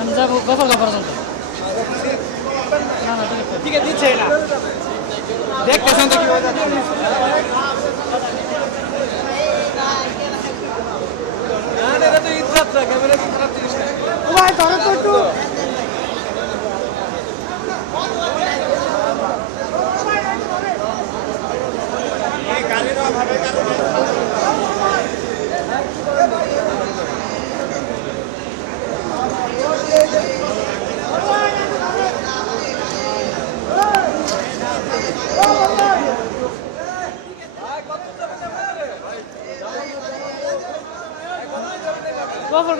আমি যাবো গফরগাঁ পর্যন্ত। ঠিক আছে দিচ্ছে না দেখতেছেন তো কিভাবে যাচ্ছে না এটা তো ইচ্ছা ক্যামেরা খারাপ জিনিস না ভাই ধরো তো একটু।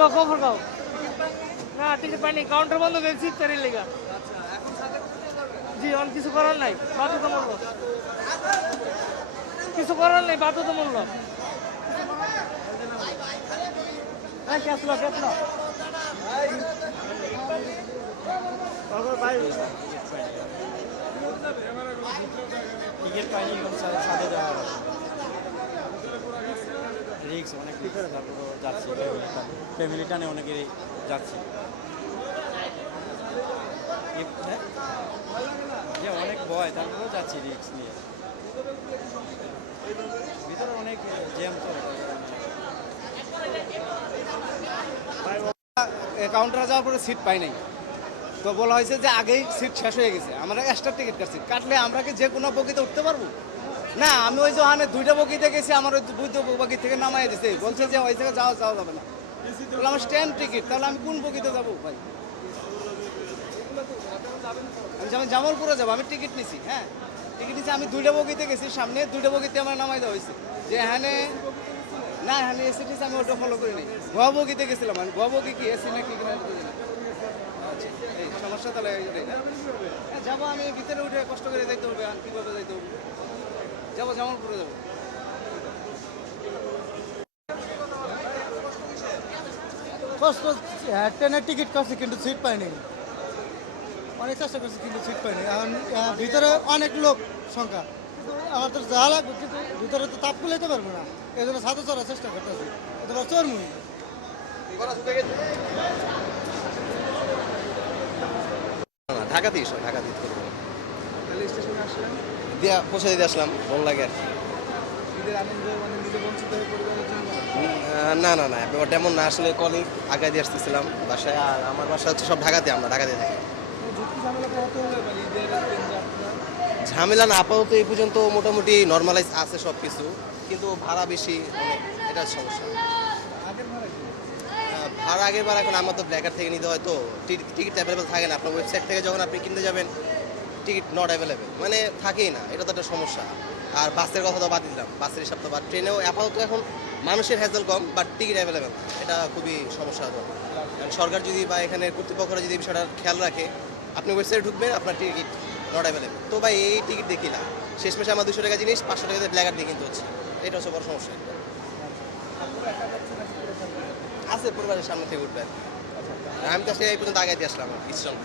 গফরগাঁও না টিকিট পাইনি, কাউন্টার বন্ধ করে সিট পেরিয়ে লেগা। জি অন কিছু করার নাই, বাধ্যতামূলক কিছু করার নেই, বাধ্যতামূলক। হ্যাঁ ক্যাসলো টিকিট পাইনি এরকম সাথে যাওয়া রিক্স অনেক তারপর যাচ্ছি ফ্যামিলি টানে অনেকেরই যাচ্ছি যে অনেক ভয় তারপরেও যাচ্ছি রিক্স নিয়ে ভিতরে অনেক জ্যাম তো কাউন্টারে যাওয়ার পরে সিট পাই নাই তো বলা হয়েছে যে আগেই সিট শেষ হয়ে গেছে আমরা এক্সট্রা টিকিট কাটছি কাটলে আমরা কি যে কোনো বগিতে উঠতে পারবো না আমি ওই যে ওখানে দুইটা বগিতে গেছি আমার ওই দুইটা বগি থেকে নামাই দিছে বলছে যে ওই জায়গায় যাওয়া যাবে না তাহলে আমার স্ট্যান্ড টিকিট তাহলে আমি কোন বগিতে যাবো ভাই আমি জামালপুরে যাবো আমি টিকিট নিছি হ্যাঁ টিকিট নিছি আমি দুইটা বগিতে গেছি সামনে দুইটা বগিতে আমার নামাই দেওয়া হয়েছে যে এখানে না এখানে এসি টিসি আমি ওটা ফলো করিনি গোয়া বগিতে গেছিলাম আমি গোয়া বগি কি এসি নাকি এই সমস্যা তাহলে যাবো আমি ভিতরে উঠে কষ্ট করে যাইতে হবে আর কীভাবে যাইতে হবে যাবো জামালপুরে যাবো কষ্ট, ট্রেনের টিকিট করছি কিন্তু সিট পাইনি, অনেক চেষ্টা করছি কিন্তু সিট পাইনি। এখন ভিতরে অনেক লোক সংখ্যা, আমার তো যা লাগবে কিন্তু ভিতরে তো তাপ খুলে যেতে পারবো না, এই জন্য ছাত্র চড়ার চেষ্টা করতেছি, এটা চড়মুই। ঢাকাতেই দিয়া পৌঁছে দিতে আসলাম ভালো লাগে আর না না না ব্যাপারটা এমন না আসলে কলিগ আগে দিয়ে আসতেছিলাম বাসায় আর আমার বাসা হচ্ছে সব ঢাকাতে আমরা ঢাকাতে থাকি ঝামেলা না আপাতত এই পর্যন্ত মোটামুটি নর্মালাইজ আছে সব কিছু কিন্তু ভাড়া বেশি অনেক এটা সমস্যা ভাড়া আগের বার এখন আমার তো ব্ল্যাকার থেকে নিতে হয় তো টিকিট অ্যাভেলেবেল থাকে না আপনার ওয়েবসাইট থেকে যখন আপনি কিনতে যাবেন টিকিট নট অ্যাভেলেবেল মানে থাকেই না এটা তো একটা সমস্যা আর বাসের কথা তো বাদ দিলাম বাসের হিসাব তো বাদ ট্রেনেও আপাতত এখন মানুষের hazel com but ticket available এটা খুবই সমস্যা হবে সরকার যদি বা এখানে কর্তৃপক্ষরা যদি এই বিষয়টা খেয়াল রাখে আপনি ওয়েবসাইটে ঢুকবেন আপনার টিকিট নট অ্যাভেলেবেল তো ভাই এই টিকিট দেখি না শেষমেশে আমার 200 টাকা জিনিস 500 টাকাতে ব্ল্যাকার দিয়ে কিনতে হচ্ছে এটা হচ্ছে বড় সমস্যা আছে পরিবারের সামনে থেকে উঠবেন আমি তো এই পর্যন্ত আগে দিয়ে আসলাম স্টেশন